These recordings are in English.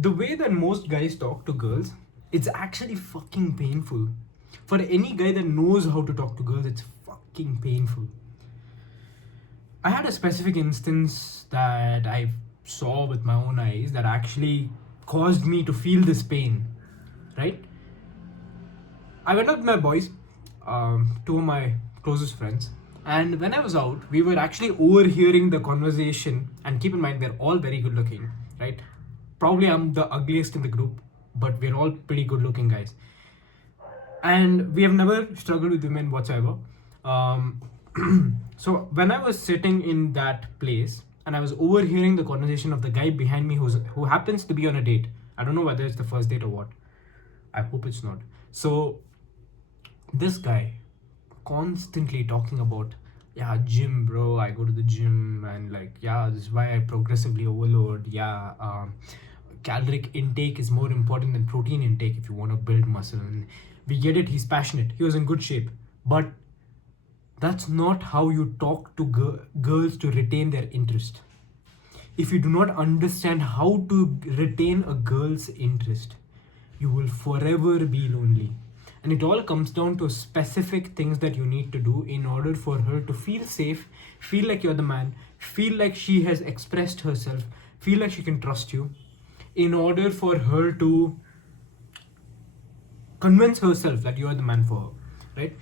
The way that most guys talk to girls, it's actually fucking painful. For any guy that knows how to talk to girls, it's fucking painful. I had a specific instance that I saw with my own eyes that actually caused me to feel this pain, right? I went out with my boys, two of my closest friends, and when I was out, we were actually overhearing the conversation. And keep in mind, they're all very good looking, right? Probably I'm the ugliest in the group, but we're all pretty good looking guys. And we have never struggled with women whatsoever. Um, so when I was sitting in that place and I was overhearing the conversation of the guy behind me who happens to be on a date. I don't know whether it's the first date or what. I hope it's not. So this guy constantly talking about, yeah, gym, bro, I go to the gym, and like, yeah, this is why I progressively overload. Yeah, caloric intake is more important than protein intake if you want to build muscle. And we get it, he's passionate, he was in good shape, but that's not how you talk to girls to retain their interest. If you do not understand how to retain a girl's interest, you will forever be lonely. And it all comes down to specific things that you need to do in order for her to feel safe, feel like you're the man, feel like she has expressed herself, feel like she can trust you, in order for her to convince herself that you're the man for her, right?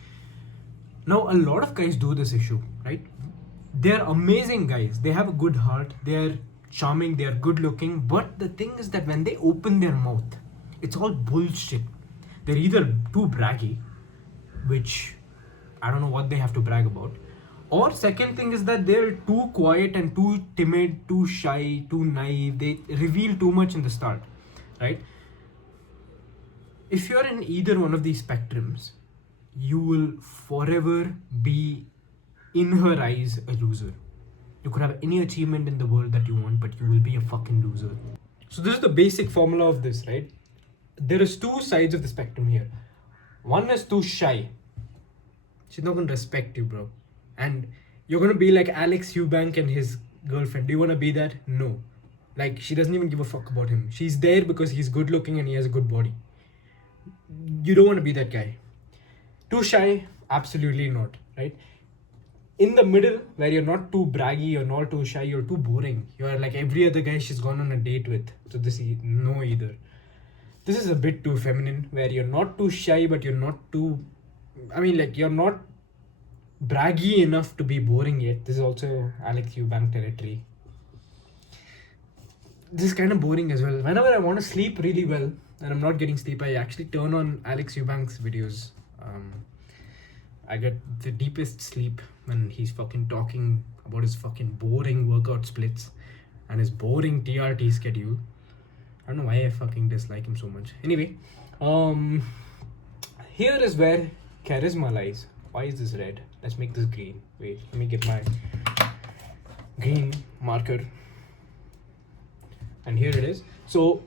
Now, a lot of guys do this issue, right? They're amazing guys. They have a good heart. They're charming. They're good looking. But the thing is that when they open their mouth, it's all bullshit. They're either too braggy, which I don't know what they have to brag about, or second thing is that they're too quiet and too timid, too shy, too naive. They reveal too much in the start, right? If you're in either one of these spectrums, you will forever be, in her eyes, a loser. You could have any achievement in the world that you want, but you will be a fucking loser. So this is the basic formula of this, right? There is two sides of the spectrum here. One is too shy. She's not gonna respect you, bro. And you're gonna be like Alex Eubank and his girlfriend. Do you wanna be that? No. Like, she doesn't even give a fuck about him. She's there because he's good looking and he has a good body. You don't wanna be that guy. Too shy? Absolutely not, right? In the middle, where you're not too braggy, you're not too shy, you're too boring. You're like every other guy she's gone on a date with. So this is no either. This is a bit too feminine, where you're not too shy, but you're not too, I mean, like, you're not braggy enough to be boring yet. This is also Alex Eubank territory. This is kind of boring as well. Whenever I want to sleep really well and I'm not getting sleep, I actually turn on Alex Eubank's videos. I get the deepest sleep when he's fucking talking about his fucking boring workout splits and his boring TRT schedule. I don't know why I fucking dislike him so much. Anyway, here is where charisma lies. Why is this red? Let's make this green. Wait, let me get my green marker. And here it is. So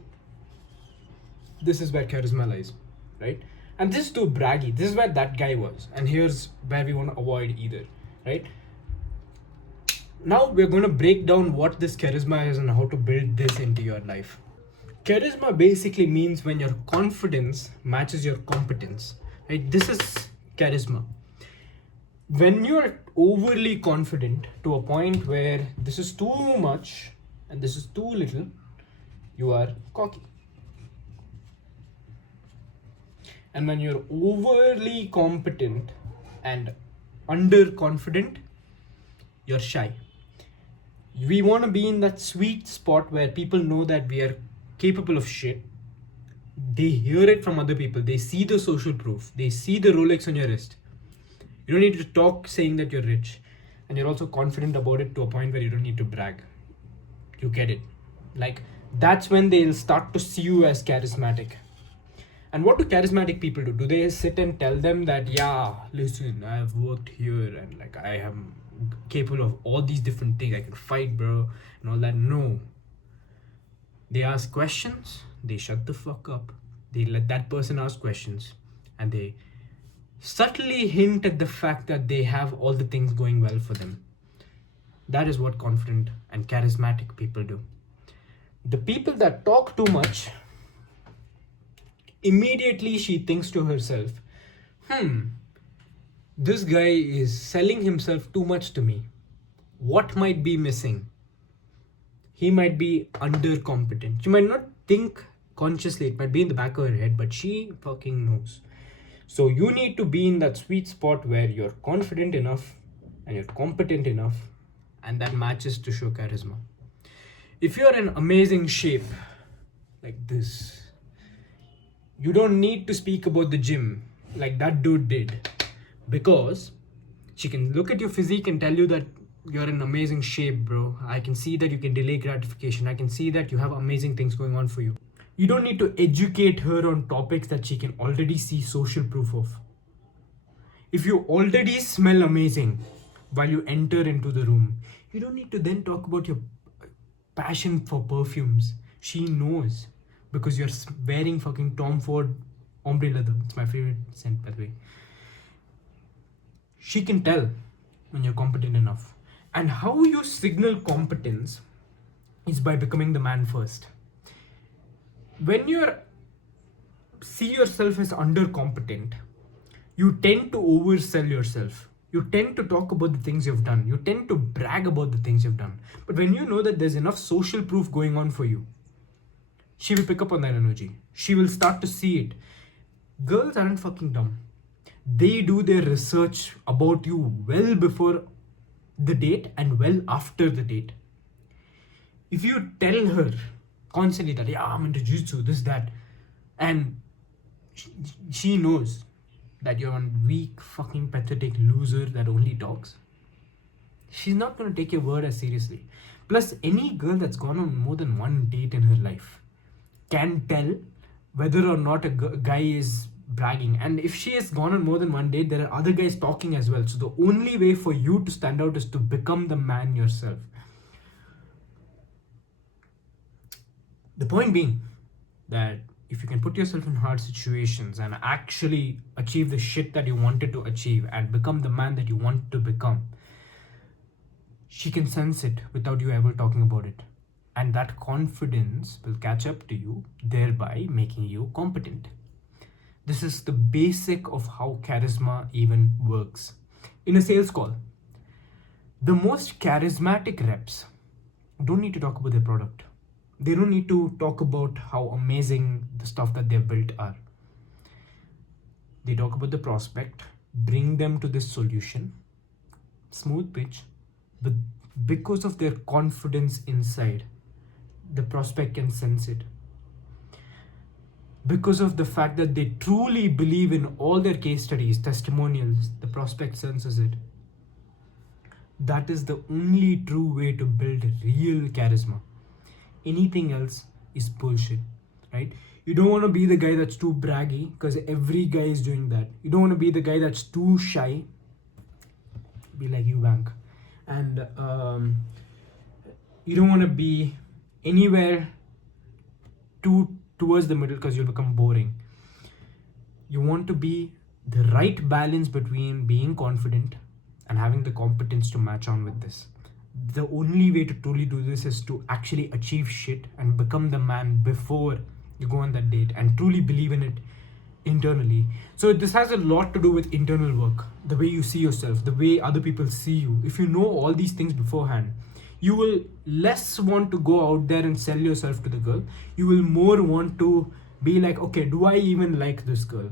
this is where charisma lies, right? And this is too braggy. This is where that guy was. And here's where we want to avoid either, right? Now we're going to break down what this charisma is and how to build this into your life. Charisma basically means when your confidence matches your competence, right? This is charisma. When you're overly confident to a point where this is too much and this is too little, you are cocky. And when you're overly competent and underconfident, you're shy. We want to be in that sweet spot where people know that we are capable of shit. They hear it from other people. They see the social proof. They see the Rolex on your wrist. You don't need to talk saying that you're rich. And you're also confident about it to a point where you don't need to brag. You get it. Like, that's when they'll start to see you as charismatic. And what do charismatic people do? Do they sit and tell them that, yeah, listen, I've worked here and like I am capable of all these different things. I can fight, bro, and all that? No. They ask questions. They shut the fuck up. They let that person ask questions. And they subtly hint at the fact that they have all the things going well for them. That is what confident and charismatic people do. The people that talk too much, immediately she thinks to herself, this guy is selling himself too much to me. What might be missing? He might be undercompetent. She might not think consciously, it might be in the back of her head, but she fucking knows. So you need to be in that sweet spot where you're confident enough and you're competent enough, and that matches to show charisma. If you're in amazing shape like this, you don't need to speak about the gym like that dude did, because she can look at your physique and tell you that you're in amazing shape, bro. I can see that you can delay gratification. I can see that you have amazing things going on for you. You don't need to educate her on topics that she can already see social proof of. If you already smell amazing while you enter into the room, you don't need to then talk about your passion for perfumes. She knows, because you're wearing fucking Tom Ford ombre leather. It's my favorite scent, by the way. She can tell when you're competent enough. And how you signal competence is by becoming the man first. When you see yourself as undercompetent, you tend to oversell yourself. You tend to talk about the things you've done. You tend to brag about the things you've done. But when you know that there's enough social proof going on for you, she will pick up on that energy. She will start to see it. Girls aren't fucking dumb. They do their research about you well before the date and well after the date. If you tell her constantly that, yeah, I'm into jiu-jitsu, this, that, and she knows that you're a weak, fucking pathetic loser that only talks, she's not going to take your word as seriously. Plus, any girl that's gone on more than one date in her life can tell whether or not a guy is bragging. And if she has gone on more than one date, there are other guys talking as well. So the only way for you to stand out is to become the man yourself. The point being that if you can put yourself in hard situations and actually achieve the shit that you wanted to achieve and become the man that you want to become, she can sense it without you ever talking about it. And that confidence will catch up to you, thereby making you competent. This is the basic of how charisma even works. In a sales call, the most charismatic reps don't need to talk about their product. They don't need to talk about how amazing the stuff that they've built are. They talk about the prospect, bring them to this solution, smooth pitch, but because of their confidence inside, the prospect can sense it. Because of the fact that they truly believe in all their case studies, testimonials, the prospect senses it. That is the only true way to build real charisma. Anything else is bullshit, right? You don't want to be the guy that's too braggy, because every guy is doing that. You don't want to be the guy that's too shy, be like you, Bank. And you don't want to be anywhere towards the middle, because you'll become boring. You want to be the right balance between being confident and having the competence to match on with this. The only way to truly do this is to actually achieve shit and become the man before you go on that date, and truly believe in it internally. So this has a lot to do with internal work, the way you see yourself, the way other people see you. If you know all these things beforehand, you will less want to go out there and sell yourself to the girl. You will more want to be like, okay, do I even like this girl,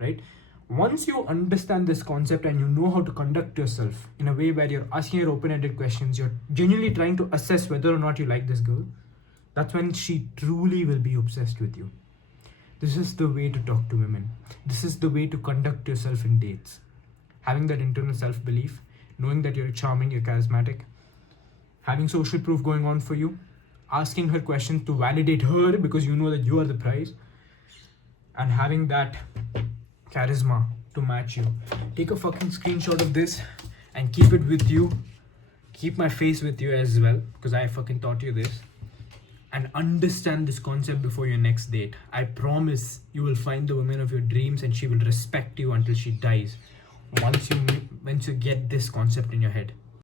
right? Once you understand this concept and you know how to conduct yourself in a way where you're asking your open-ended questions, you're genuinely trying to assess whether or not you like this girl, that's when she truly will be obsessed with you. This is the way to talk to women. This is the way to conduct yourself in dates. Having that internal self-belief, knowing that you're charming, you're charismatic, having social proof going on for you, asking her questions to validate her because you know that you are the prize, and having that charisma to match you. Take a fucking screenshot of this and keep it with you. Keep my face with you as well, because I fucking taught you this. And understand this concept before your next date. I promise you will find the woman of your dreams, and she will respect you until she dies once you get this concept in your head.